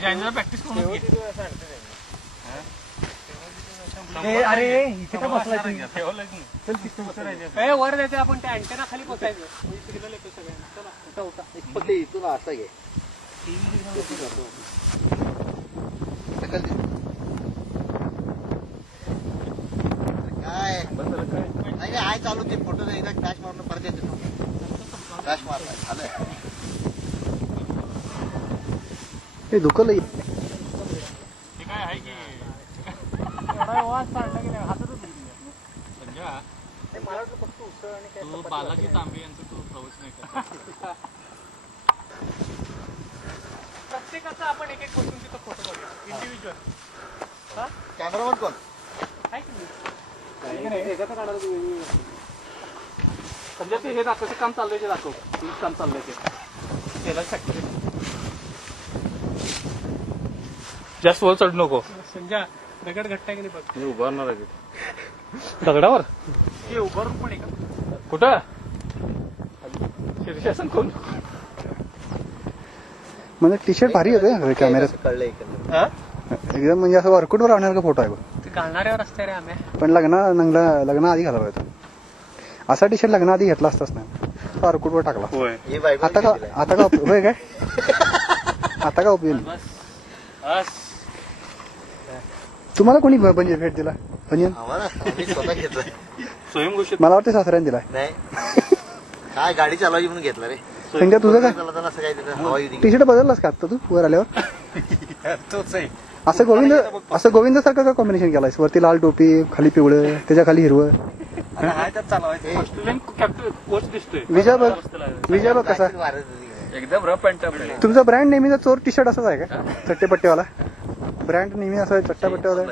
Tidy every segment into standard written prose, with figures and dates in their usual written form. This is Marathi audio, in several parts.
प्रॅक्टिस करून अरे इथे का बसलाय तुम्ही? वर द्यायचं आपण त्या अँटेना खाली बसायचं सिग्नल येतो सगळ्यांना. चला उठा उठा. इथून असा घे काय नाही आहे चालू ते फोटो एकदा क्रॅश मारून परत येतो. क्रॅश मारलाय झालं हे दुखलंय. काय आहे की वाज काढला गेला हातातच संजय तू बालाजी तांबे यांचं तू प्रवच नाही करत. प्रत्येकाचा आपण एक एक बसून तिथं फोटो काढू इंडिव्हिज्युअल. कॅमेरामन कोण आहे की नाही एकाचा काढायला तुम्ही संजय ते हे दाखव ते काम चाललंय ते दाखव काम चाललंय ते त्याला फॅक्टरी जास्त वर चढ नको. संजय दगड घट्ट आहे की नाही बघ. मी उभारणार आहे दगडावर. हे उभारून पण आहे का कुठं शीर्षासन कोण म्हणजे टी शर्ट भारी होते कॅमेऱ्यात कळलं एकदम. म्हणजे असं वर्कआउटवर राहणार का फोटो आहे बघ. ते घालणाऱ्यावर असते रे आम्ही. पण लग्न आधी घालावा होता. असा टी शर्ट लग्न आधी घेतला असताच नाही वर्कआउटवर टाकला. आता का होय काय आता का उपयोग. तुम्हाला कोणी म्हणजे भेट दिला म्हणजे स्वतः घेतलाय स्वयंघोषित. मला वाटतं सासऱ्याने दिलाय. नाही काय गाडी चालवायची म्हणून घेतला रे. संजय तुझं काय असं काय हवा टी शर्ट बदललास का आता तू वर आल्यावर? तोच आहे. असं गोविंद सारखं का कॉम्बिनेशन केलायस? वरती लाल टोपी खाली पिवळं त्याच्या खाली हिरवं. विजय बघ कसा एकदम रफ अँड टफ. तुमचा ब्रँड नेहमीचा चोर टी शर्ट असाच आहे का चट्टेपट्टेवाला? ब्रँड नेहमी असा चट्टापट्टेवाला.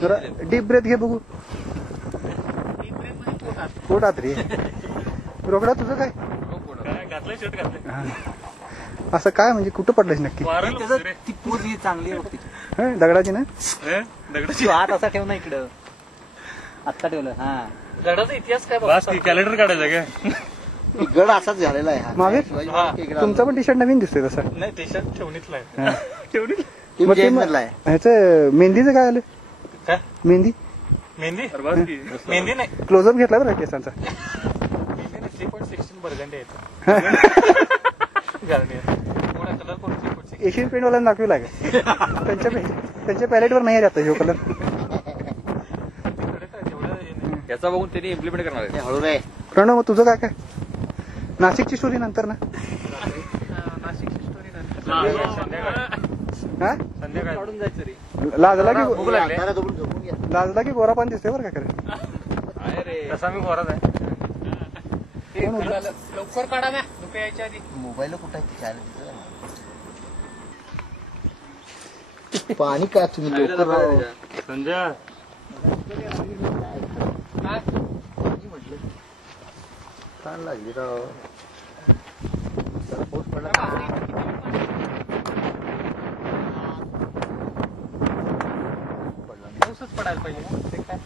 जरा डीप ब्रेथ घे बघू. पोटात रे रोकडा तुझं काय घातलंय शर्ट घातलंय. असं काय म्हणजे कुठं पडलंस नक्की? ती पूर्वी चांगली आहे दगडाची ना दगडाची आत असा ठेव ना इकडं आत्ता ठेवलं. हा गडाचा इतिहास काय बस की कॅलेंडर काढायचं काय. गड असाच झालेला आहे. महावीर तुमचा पण टी शर्ट नवीन दिसतोय तसा. नाही टी शर्ट ठेवणीतला आहे. ह्याचं मेहंदीचं काय आलं? काय मेहंदी मेहंदी मेहंदी नाही. क्लोजअप घेतला बरं केसांचा. मेहंदी नाही 3.16 बर्गंडी आहे. एशियन पेंट वाल्यांना दाखविला का त्यांच्या पॅलेटवर नाही आहे आता ह्यो कलर. याचा बघून त्यांनी इम्प्लिमेंट करणार आहे. हळू रे प्रणव तुझं काय काय नाशिकची स्टोरी नंतर ना. नाशिकची स्टोरी नंतर संध्याकाळी काढून जायचं रे. लाजला की गोरा पान दिसतोय बरं का खरं. तसा मी गोराच आहे. लवकर काढा ना धुके यायच्या आधी. मोबाईल कुठं आहे पाणी काय तुम्ही लवकर संजय छान लागली राव. पाऊस पडला पाऊसच पडायला पाहिजे. काय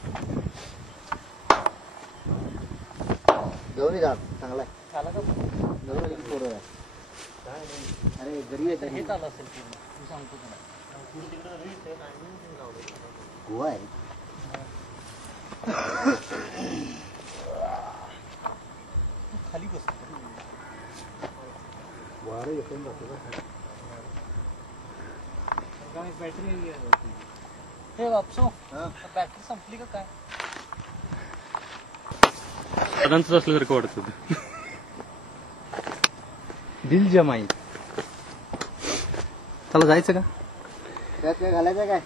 गौरी चांगला झाला का? अरे घरी येत हे चालू असेल पूर्ण तू सांगतो तुला. गोवा आहे. खाली बसतो बॅटरी. हे वापसो बॅटरी संपली का काय? दादांच असल्यासारखं वाटत होतं. दिल जमाई. चला जायचं का? त्यात काय घालायचं काय?